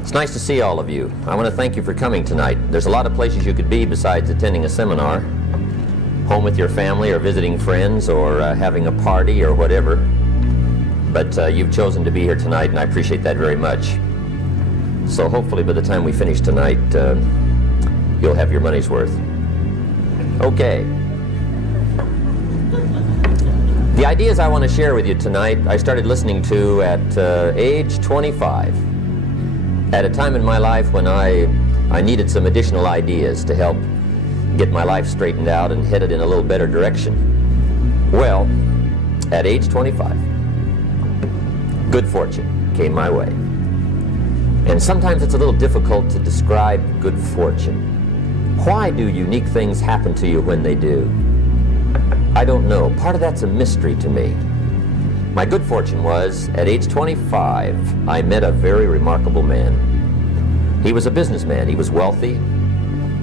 It's nice to see all of you. I want to thank you for coming tonight. There's a lot of places you could be besides attending a seminar, home with your family or visiting friends or having a party or whatever. But you've chosen to be here tonight, and I appreciate that very much. So hopefully by the time we finish tonight, you'll have your money's worth. Okay. The ideas I want to share with you tonight, I started listening to at age 25. At a time in my life when I needed some additional ideas to help get my life straightened out and headed in a little better direction. Well, at age 25, good fortune came my way. And sometimes it's a little difficult to describe good fortune. Why do unique things happen to you when they do? I don't know. Part of that's a mystery to me. My good fortune was, at age 25, I met a very remarkable man. He was a businessman. He was wealthy,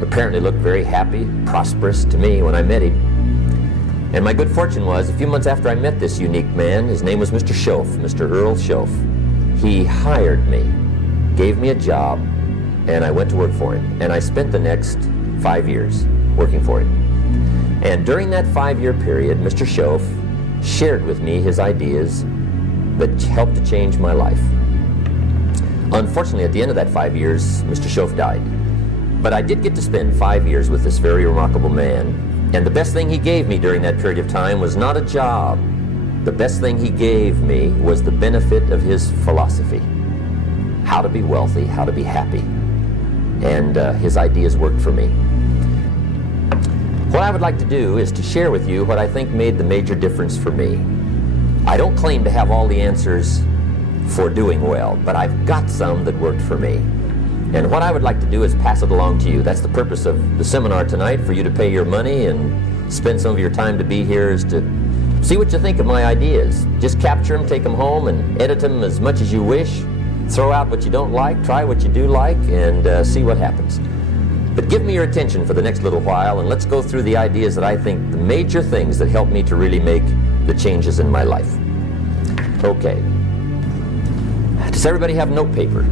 apparently looked very happy, prosperous to me when I met him. And my good fortune was, a few months after I met this unique man, his name was Mr. Schoaf, Mr. Earl Schoaf. He hired me, gave me a job, and I went to work for him. And I spent the next 5 years working for him. And during that 5-year period, Mr. Schoaf shared with me his ideas that helped to change my life. Unfortunately, at the end of that 5 years, Mr. Schoaf died. But I did get to spend 5 years with this very remarkable man. And the best thing he gave me during that period of time was not a job. The best thing he gave me was the benefit of his philosophy. How to be wealthy, how to be happy. And his ideas worked for me. What I would like to do is to share with you what I think made the major difference for me. I don't claim to have all the answers for doing well, but I've got some that worked for me. And what I would like to do is pass it along to you. That's the purpose of the seminar tonight, for you to pay your money and spend some of your time to be here, is to see what you think of my ideas. Just capture them, take them home, and edit them as much as you wish. Throw out what you don't like, try what you do like, and see what happens. But give me your attention for the next little while, and let's go through the ideas that I think, the major things that helped me to really make the changes in my life. Okay. Does everybody have note paper?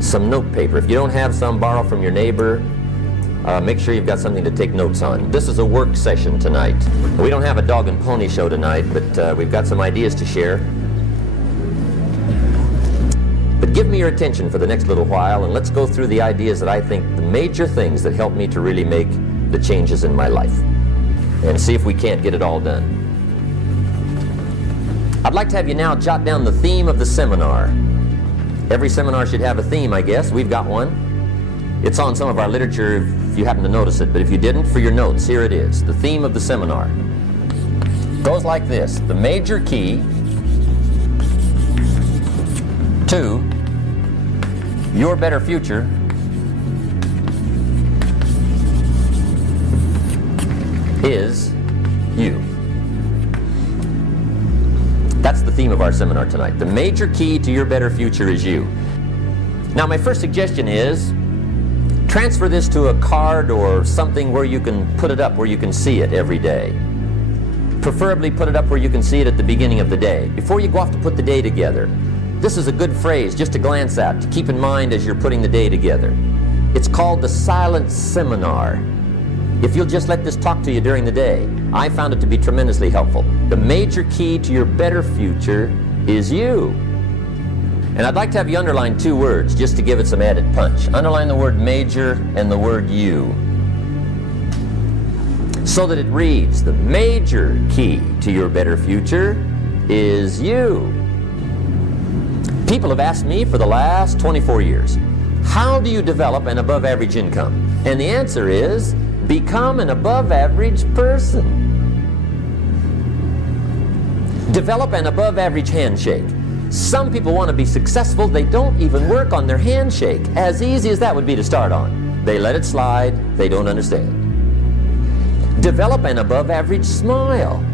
Some note paper. If you don't have some, borrow from your neighbor. Make sure you've got something to take notes on. This is a work session tonight. We don't have a dog and pony show tonight, but we've got some ideas to share. But give me your attention for the next little while, and let's go through the ideas that I think, the major things that helped me to really make the changes in my life, and see if we can't get it all done. I'd like to have you now jot down the theme of the seminar. Every seminar should have a theme, I guess. We've got one. It's on some of our literature if you happen to notice it, but if you didn't, for your notes, here it is. The theme of the seminar goes like this: the major key to your better future is you. That's the theme of our seminar tonight. The major key to your better future is you. Now, my first suggestion is transfer this to a card or something where you can put it up, where you can see it every day. Preferably put it up where you can see it at the beginning of the day, before you go off to put the day together. This is a good phrase just to glance at, to keep in mind as you're putting the day together. It's called the silent seminar. If you'll just let this talk to you during the day, I found it to be tremendously helpful. The major key to your better future is you. And I'd like to have you underline 2 words just to give it some added punch. Underline the word major and the word you, so that it reads, the major key to your better future is you. People have asked me for the last 24 years, how do you develop an above average income? And the answer is, become an above average person. Develop an above average handshake. Some people want to be successful, they don't even work on their handshake. As easy as that would be to start on. They let it slide, they don't understand. Develop an above average smile.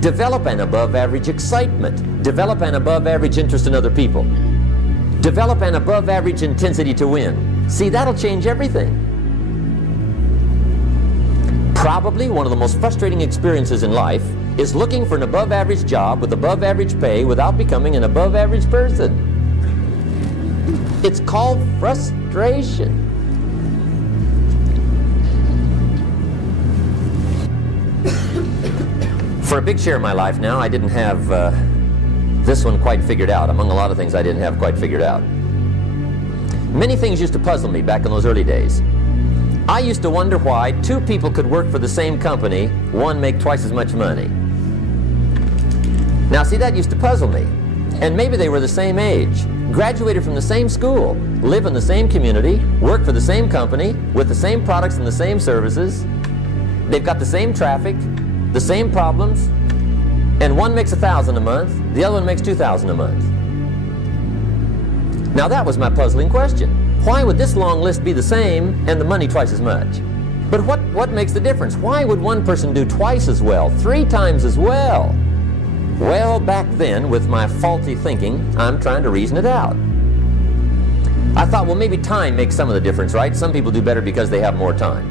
Develop an above average excitement. Develop an above average interest in other people. Develop an above average intensity to win. See, that'll change everything. Probably one of the most frustrating experiences in life is looking for an above average job with above average pay without becoming an above average person. It's called frustration. For a big share of my life now, I didn't have this one quite figured out. Among a lot of things I didn't have quite figured out. Many things used to puzzle me back in those early days. I used to wonder why two people could work for the same company, one make twice as much money. Now see, that used to puzzle me. And maybe they were the same age, graduated from the same school, live in the same community, work for the same company, with the same products and the same services. They've got the same traffic, the same problems, and one makes $1,000 a month, the other one makes $2,000 a month. Now that was my puzzling question. Why would this long list be the same and the money twice as much? But what makes the difference? Why would one person do twice as well, 3 times as well? Well, back then, with my faulty thinking, I'm trying to reason it out. I thought, well, maybe time makes some of the difference, right? Some people do better because they have more time.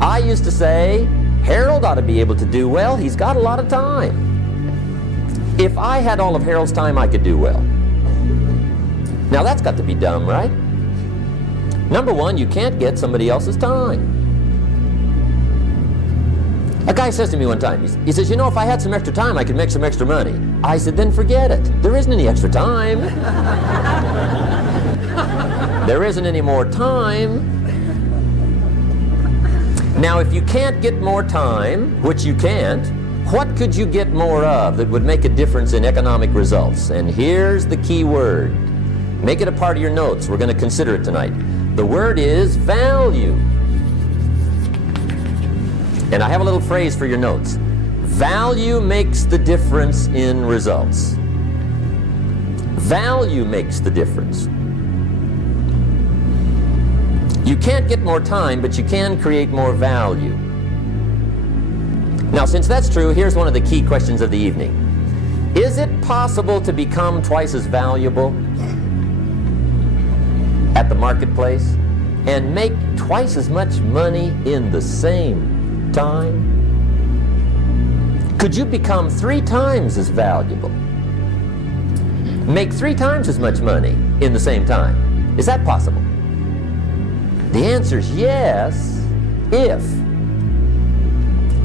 I used to say, Harold ought to be able to do well. He's got a lot of time. If I had all of Harold's time, I could do well. Now that's got to be dumb, right? Number one, you can't get somebody else's time. A guy says to me one time, he says, you know, if I had some extra time, I could make some extra money. I said, then forget it. There isn't any extra time. There isn't any more time. Now, if you can't get more time, which you can't, what could you get more of that would make a difference in economic results? And here's the key word. Make it a part of your notes. We're going to consider it tonight. The word is value. And I have a little phrase for your notes. Value makes the difference in results. Value makes the difference. You can't get more time, but you can create more value. Now, since that's true, here's one of the key questions of the evening. Is it possible to become twice as valuable at the marketplace and make twice as much money in the same time? Could you become 3 times as valuable? Make 3 times as much money in the same time? Is that possible? The answer is yes, if.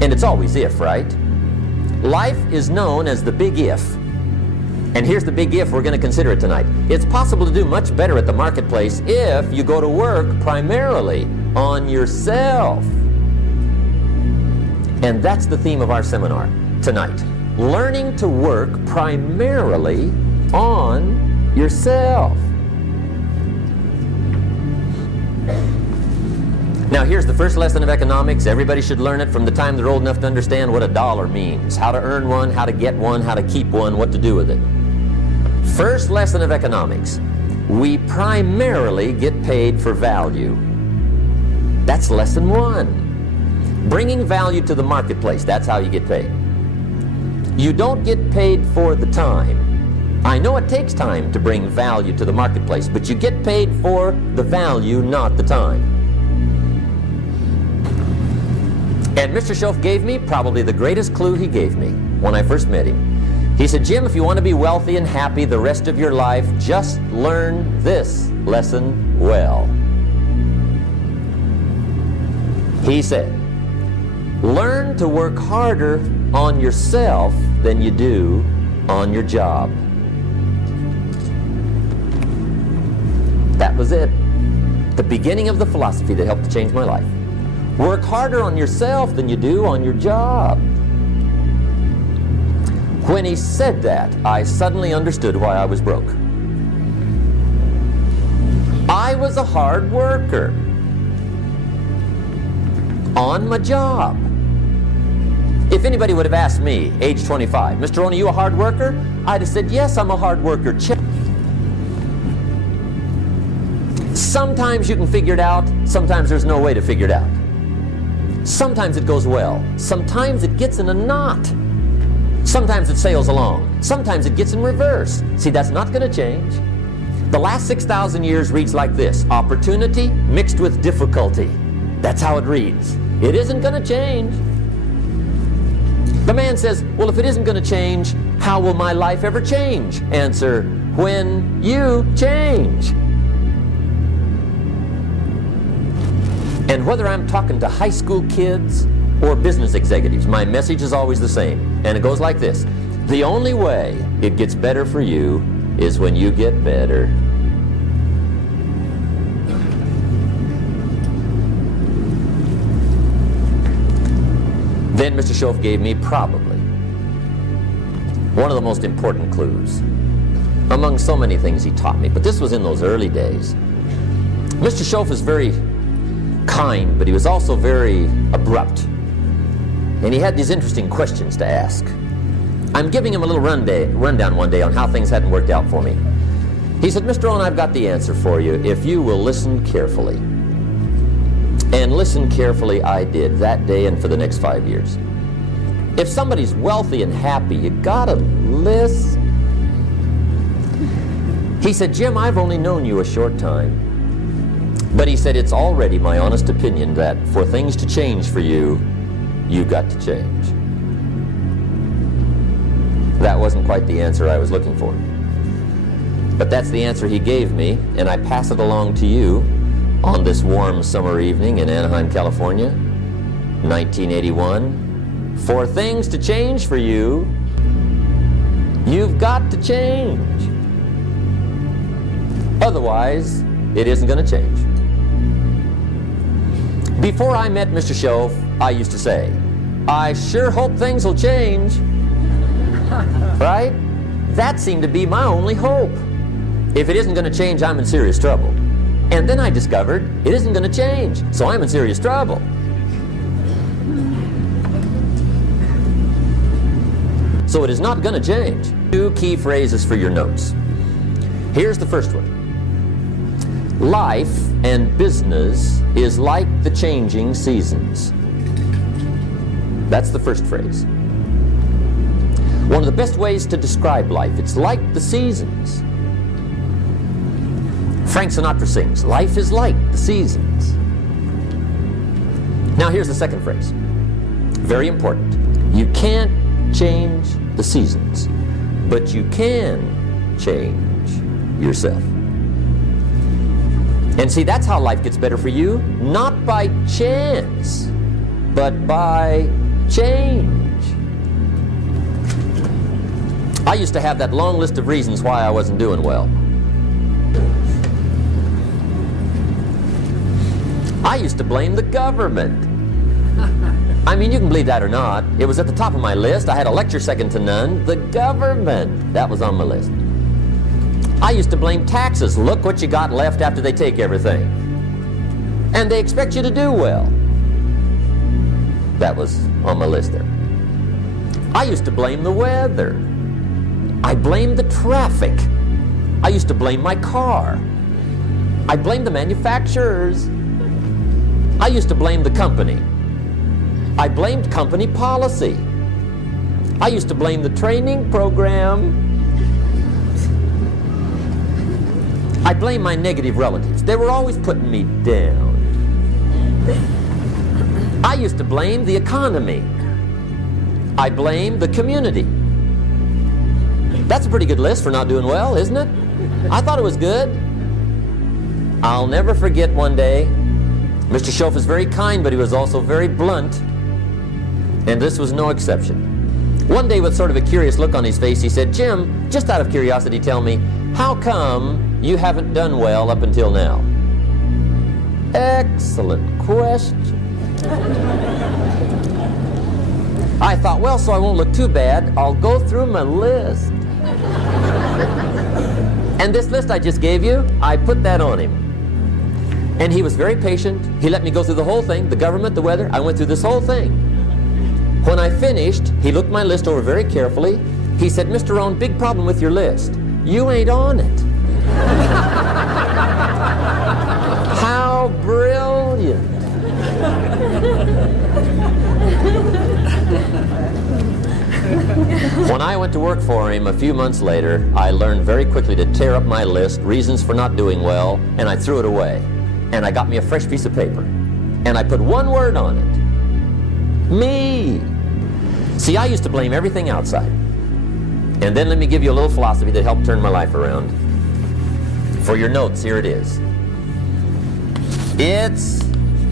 And it's always if, right? Life is known as the big if. And here's the big if, we're going to consider it tonight. It's possible to do much better at the marketplace if you go to work primarily on yourself. And that's the theme of our seminar tonight. Learning to work primarily on yourself. Now here's the first lesson of economics. Everybody should learn it from the time they're old enough to understand what a dollar means, how to earn one, how to get one, how to keep one, what to do with it. First lesson of economics. We primarily get paid for value. That's lesson 1. Bringing value to the marketplace, that's how you get paid. You don't get paid for the time. I know it takes time to bring value to the marketplace, but you get paid for the value, not the time. And Mr. Schoaf gave me probably the greatest clue he gave me when I first met him. He said, Jim, if you want to be wealthy and happy the rest of your life, just learn this lesson well. He said, learn to work harder on yourself than you do on your job. That was it. The beginning of the philosophy that helped to change my life. Work harder on yourself than you do on your job. When he said that, I suddenly understood why I was broke. I was a hard worker on my job. If anybody would have asked me, age 25, Mr. Rohn, are you a hard worker? I'd have said, yes, I'm a hard worker. Sometimes you can figure it out, sometimes there's no way to figure it out. Sometimes it goes well. Sometimes it gets in a knot. Sometimes it sails along. Sometimes it gets in reverse. See, that's not going to change. The last 6,000 years reads like this: opportunity mixed with difficulty. That's how it reads. It isn't going to change. The man says, well, if it isn't going to change, how will my life ever change? Answer, when you change. And whether I'm talking to high school kids or business executives, my message is always the same. And it goes like this: the only way it gets better for you is when you get better. Then Mr. Schoaf gave me probably one of the most important clues among so many things he taught me, but this was in those early days. Mr. Schoaf is very kind, but he was also very abrupt. And he had these interesting questions to ask. I'm giving him a little rundown one day on how things hadn't worked out for me. He said, Mr. Rohn, I've got the answer for you if you will listen carefully. And listen carefully I did that day and for the next 5 years. If somebody's wealthy and happy, you gotta listen. He said, Jim, I've only known you a short time. But he said, it's already my honest opinion that for things to change for you, you've got to change. That wasn't quite the answer I was looking for. But that's the answer he gave me, and I pass it along to you on this warm summer evening in Anaheim, California, 1981. For things to change for you, you've got to change. Otherwise, it isn't going to change. Before I met Mr. Schoaf, I used to say, I sure hope things will change. Right? That seemed to be my only hope. If it isn't going to change, I'm in serious trouble. And then I discovered it isn't going to change, so I'm in serious trouble. So it is not going to change. 2 key phrases for your notes. Here's the first one. Life and business is like the changing seasons. That's the first phrase. One of the best ways to describe life, it's like the seasons. Frank Sinatra sings, life is like the seasons. Now here's the second phrase. Very important. You can't change the seasons, but you can change yourself. And see, that's how life gets better for you, not by chance, but by change. I used to have that long list of reasons why I wasn't doing well. I used to blame the government. I mean, you can believe that or not. It was at the top of my list. I had a lecture second to none. The government. That was on my list. I used to blame taxes. Look what you got left after they take everything. And they expect you to do well. That was on my list there. I used to blame the weather. I blamed the traffic. I used to blame my car. I blamed the manufacturers. I used to blame the company. I blamed company policy. I used to blame the training program. I blamed my negative relatives. They were always putting me down. I used to blame the economy. I blamed the community. That's a pretty good list for not doing well, isn't it? I thought it was good. I'll never forget one day, Mr. Schoaf was very kind, but he was also very blunt, and this was no exception. One day, with sort of a curious look on his face, he said, Jim, just out of curiosity, tell me, how come you haven't done well up until now? Excellent question. I thought, well, so I won't look too bad, I'll go through my list. And this list I just gave you, I put that on him. And he was very patient. He let me go through the whole thing, the government, the weather. I went through this whole thing. When I finished, he looked my list over very carefully. He said, Mr. Rohn, big problem with your list. You ain't on it. How brilliant. When I went to work for him a few months later, I learned very quickly to tear up my list, reasons for not doing well, and I threw it away. And I got me a fresh piece of paper. And I put one word on it. Me. See, I used to blame everything outside. And then let me give you a little philosophy that helped turn my life around. For your notes, here it is. It's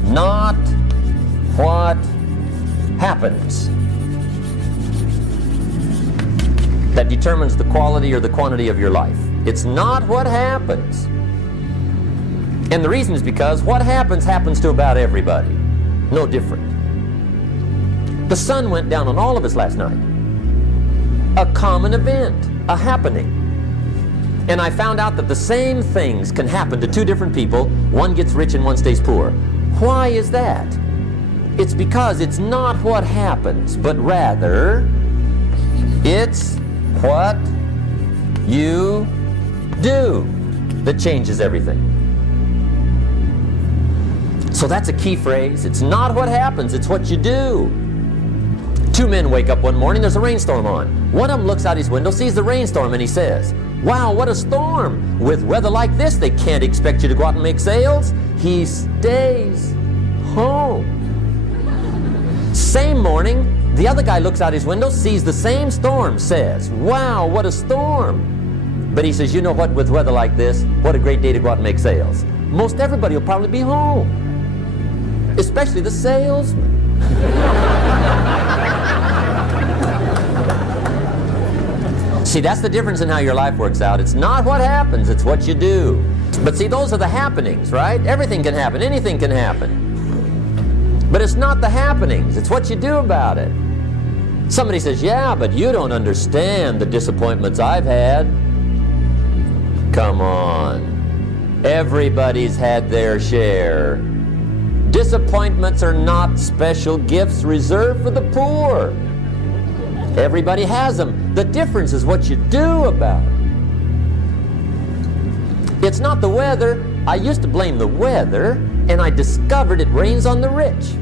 not what happens that determines the quality or the quantity of your life. It's not what happens. And the reason is because what happens to about everybody. No different. The sun went down on all of us last night. A common event, a happening. And I found out that the same things can happen to two different people. One gets rich and one stays poor. Why is that? It's because it's not what happens, but rather it's what you do that changes everything. So that's a key phrase. It's not what happens, it's what you do. Two men wake up one morning, there's a rainstorm on. One of them looks out his window, sees the rainstorm, and he says, "Wow, what a storm. With weather like this, they can't expect you to go out and make sales." He stays home. Same morning, the other guy looks out his window, sees the same storm, says, "Wow, what a storm." But he says, "You know what, with weather like this, what a great day to go out and make sales. Most everybody will probably be home, especially the salesman." See, that's the difference in how your life works out. It's not what happens, it's what you do. But see, those are the happenings, right? Everything can happen, anything can happen. But it's not the happenings, it's what you do about it. Somebody says, "Yeah, but you don't understand the disappointments I've had." Come on. Everybody's had their share. Disappointments are not special gifts reserved for the poor. Everybody has them. The difference is what you do about it. It's not the weather. I used to blame the weather, and I discovered it rains on the rich.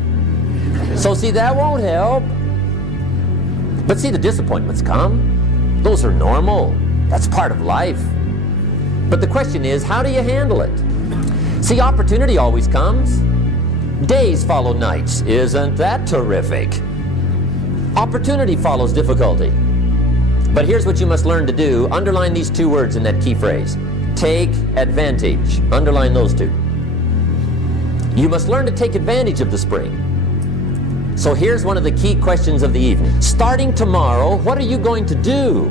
So see, that won't help. But see, the disappointments come. Those are normal. That's part of life. But the question is, how do you handle it? See, opportunity always comes. Days follow nights. Isn't that terrific? Opportunity follows difficulty. But here's what you must learn to do. Underline these two words in that key phrase. Take advantage. Underline those two. You must learn to take advantage of the spring. So here's one of the key questions of the evening. Starting tomorrow, what are you going to do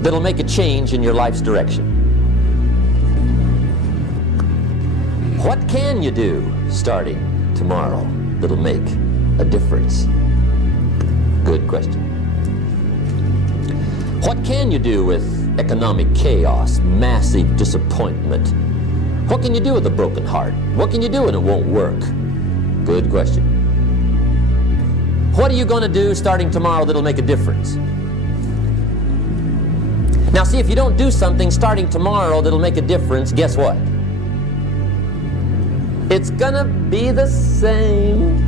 that'll make a change in your life's direction? What can you do starting tomorrow that'll make a difference? Good question. What can you do with economic chaos, massive disappointment? What can you do with a broken heart? What can you do when it won't work? Good question. What are you going to do starting tomorrow that'll make a difference? Now see, if you don't do something starting tomorrow that'll make a difference, guess what? It's gonna be the same.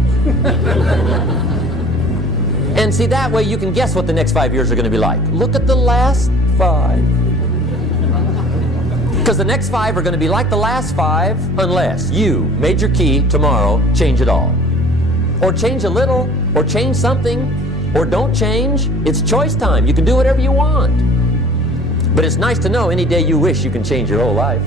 And see, that way you can guess what the next 5 years are going to be like. Look at the last 5. Because the next 5 are going to be like the last 5 unless you, major key, tomorrow, change it all. Or change a little, or change something, or don't change. It's choice time. You can do whatever you want. But it's nice to know any day you wish you can change your whole life.